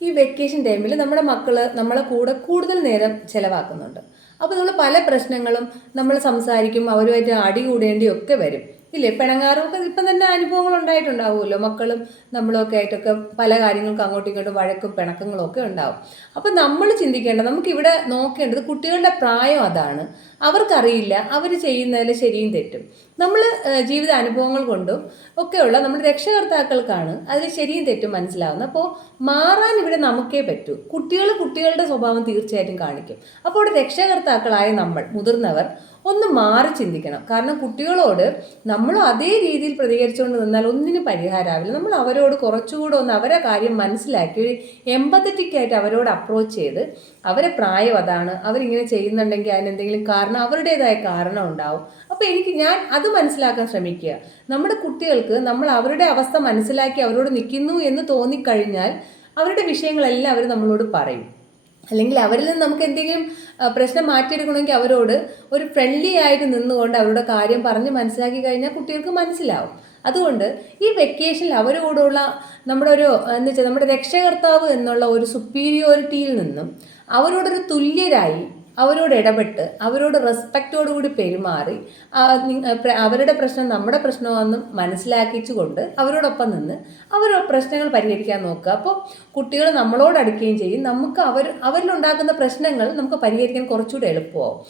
ഈ വെക്കേഷൻ ടൈമിൽ നമ്മുടെ മക്കൾ നമ്മളെ കൂടെ കൂടുതൽ നേരം ചിലവാക്കുന്നുണ്ട്. അപ്പോൾ നമ്മൾ പല പ്രശ്നങ്ങളും നമ്മൾ സംസാരിക്കും, അവരുമായിട്ട് അടി കൂടേണ്ടിയൊക്കെ വരും. ഇല്ലേ? പിണങ്ങാറുമൊക്കെ ഇപ്പം തന്നെ അനുഭവങ്ങൾ ഉണ്ടായിട്ടുണ്ടാവുമല്ലോ. മക്കളും നമ്മളൊക്കെ ആയിട്ടൊക്കെ പല കാര്യങ്ങൾക്കും അങ്ങോട്ടും ഇങ്ങോട്ടും വഴക്കും പിണക്കങ്ങളും ഒക്കെ ഉണ്ടാവും. അപ്പം നമ്മൾ ചിന്തിക്കേണ്ടത്, നമുക്കിവിടെ നോക്കേണ്ടത് കുട്ടികളുടെ പ്രായം അതാണ്. അവർക്കറിയില്ല അവർ ചെയ്യുന്നതിൽ ശരിയും തെറ്റും. നമ്മൾ ജീവിത അനുഭവങ്ങൾ കൊണ്ടും ഒക്കെയുള്ള നമ്മുടെ രക്ഷകർത്താക്കൾക്കാണ് അതിൽ ശരിയും തെറ്റും മനസ്സിലാവുന്നത്. അപ്പോൾ മാറാൻ ഇവിടെ നമുക്കേ പറ്റൂ. കുട്ടികൾ കുട്ടികളുടെ സ്വഭാവം തീർച്ചയായിട്ടും കാണിക്കും. അപ്പോൾ ഇവിടെ രക്ഷകർത്താക്കളായ നമ്മൾ മുതിർന്നവർ ഒന്ന് മാറി ചിന്തിക്കണം. കാരണം കുട്ടികളോട് നമ്മളും അതേ രീതിയിൽ പ്രതികരിച്ചുകൊണ്ട് നിന്നാൽ ഒന്നിനും പരിഹാരമാവില്ല. നമ്മൾ അവരോട് കുറച്ചുകൂടെ ഒന്ന് അവരെ കാര്യം മനസ്സിലാക്കി ഒരു എമ്പത്തറ്റിക്കായിട്ട് അവരോട് അപ്രോച്ച് ചെയ്ത്, അവരെ പ്രായം അതാണ്, അവരിങ്ങനെ ചെയ്യുന്നുണ്ടെങ്കിൽ അതിനെന്തെങ്കിലും കാരണം, അവരുടേതായ കാരണം ഉണ്ടാവും. അപ്പോൾ ഞാൻ അത് മനസ്സിലാക്കാൻ ശ്രമിക്കുക. നമ്മുടെ കുട്ടികൾക്ക് നമ്മൾ അവരുടെ അവസ്ഥ മനസ്സിലാക്കി അവരോട് നിൽക്കുന്നു എന്ന് തോന്നിക്കഴിഞ്ഞാൽ അവരുടെ വിഷയങ്ങളെല്ലാം അവർ നമ്മളോട് പറയും. അല്ലെങ്കിൽ അവരിൽ നിന്ന് നമുക്ക് എന്തെങ്കിലും പ്രശ്നം മാറ്റിയെടുക്കണമെങ്കിൽ അവരോട് ഒരു ഫ്രണ്ട്ലി ആയിട്ട് നിന്നുകൊണ്ട് അവരുടെ കാര്യം പറഞ്ഞ് മനസ്സിലാക്കി കഴിഞ്ഞാൽ കുട്ടികൾക്ക് മനസ്സിലാവും. അതുകൊണ്ട് ഈ വെക്കേഷനിൽ അവരോടുള്ള നമ്മുടെ എന്ന് വെച്ചാൽ നമ്മുടെ രക്ഷകർത്താവ് എന്നുള്ള ഒരു സുപ്പീരിയോറിറ്റിയിൽ നിന്നും അവരോടൊരു തുല്യരായി അവരോട് ഇടപെട്ട് അവരോട് റെസ്പെക്റ്റോടുകൂടി പെരുമാറി അവരുടെ പ്രശ്നം നമ്മുടെ പ്രശ്നമാണെന്നും മനസ്സിലാക്കിച്ചുകൊണ്ട് അവരോടൊപ്പം നിന്ന് പ്രശ്നങ്ങൾ പരിഹരിക്കാൻ നോക്കുക. അപ്പോൾ കുട്ടികൾ നമ്മളോട് അടുക്കുകയും ചെയ്യും. നമുക്ക് അവരിലുണ്ടാക്കുന്ന പ്രശ്നങ്ങൾ നമുക്ക് പരിഹരിക്കാൻ കുറച്ചുകൂടി എളുപ്പമാവും.